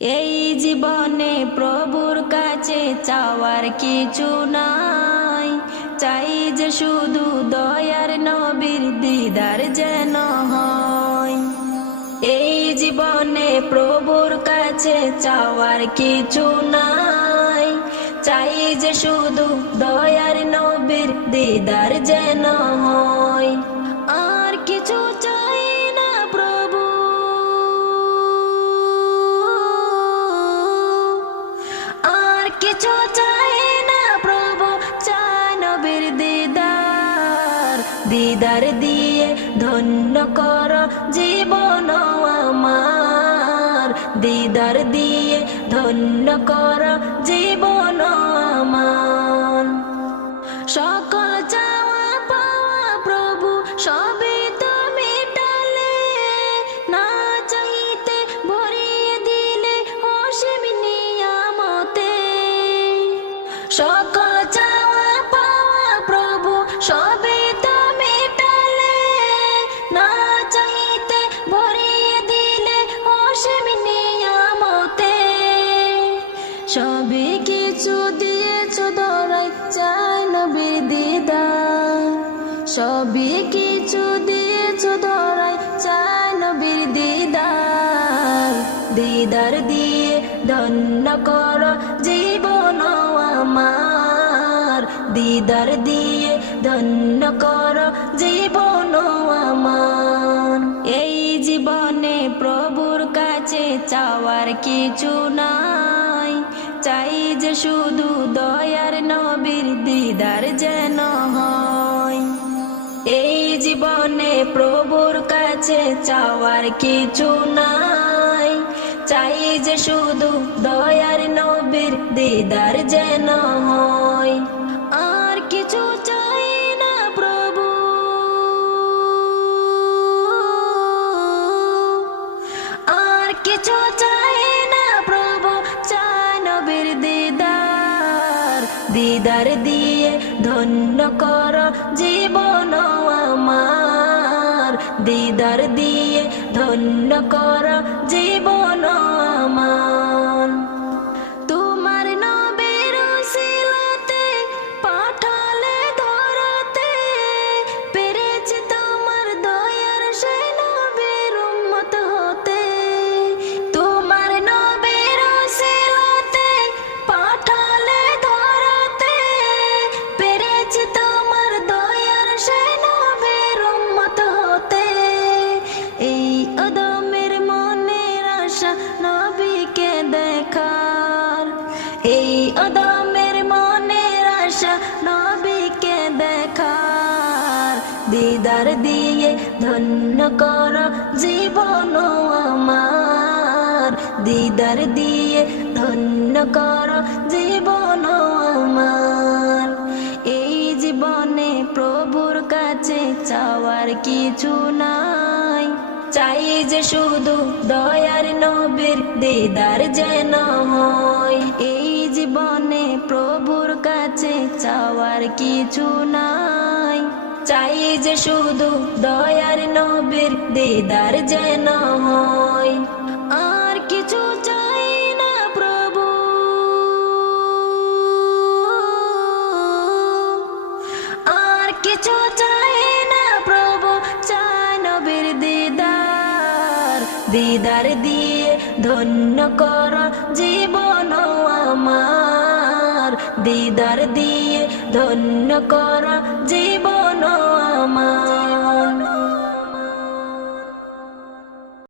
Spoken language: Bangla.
এই জীবনে প্রভুর কাছে চাওয়ার কিছু নাই। চাই যে শুধু দয়ার নবীর দিদার যেন হয়। এই জীবনে প্রভুর কাছে চাওয়ার কিছু নাই। চাই যে শুধু দয়ার নবীর দিদার যেন হয়। দিদার দিয়ে ধন্য কর জীবন আমার। দিদার দিয়ে ধন্য কর জীবন আমার। সকল চাওয়া পাওয়া প্রভু সবে তুমি টালে না চাইতে ভরিয়ে দিলে অসীম নিয়ামতে। সকল সবই কিছু দিয়েছ ধরাই চাই নবীর দিদার। দিদার দিয়ে ধন্য কর জীবন আমার। দিদার দিয়ে ধন্য কর জীবন আমার। এই জীবনে প্রভুর কাছে চাওয়ার কিছু নাই। চাই যে শুধু দয়ার নবীর দিদার যেন প্রভুর কাছে চাওয়ার কিছু নাই। চাই যে শুধু দয়ার নবীর দিদার যেন হয়। আর কিছু চাই না প্রভু। আর কিছু চাই না প্রভু চাই নবীর দিদার। দিদার দিয়ে ধন্য কর জীবন দিদার দিয়ে ধন্য কর এই মনের আশা নবীকে দেখার। দিদার দিয়ে ধন্য কর জীবন আমার। দিদার দিয়ে ধন্য কর জীবন আমার। এই জীবনে প্রভুর কাছে চাওয়ার কিছু নাই। চাই যে শুধু দয়ার নবীর দিদার যেন হয়। এই জীবনে প্রভুর কাছে চাওয়ার কিছু নাই। চাই যে শুধু দয়ার নবীর দিদার যেন হয়। আর কিছু চাই না প্রভু। আর কিছু চাই না প্রভু, চাই নবীর দিদার। দিদার দিয়ে ধন্য কর জীবন আমার। দিদার দিয়ে ধন্য কর জীবন আমার।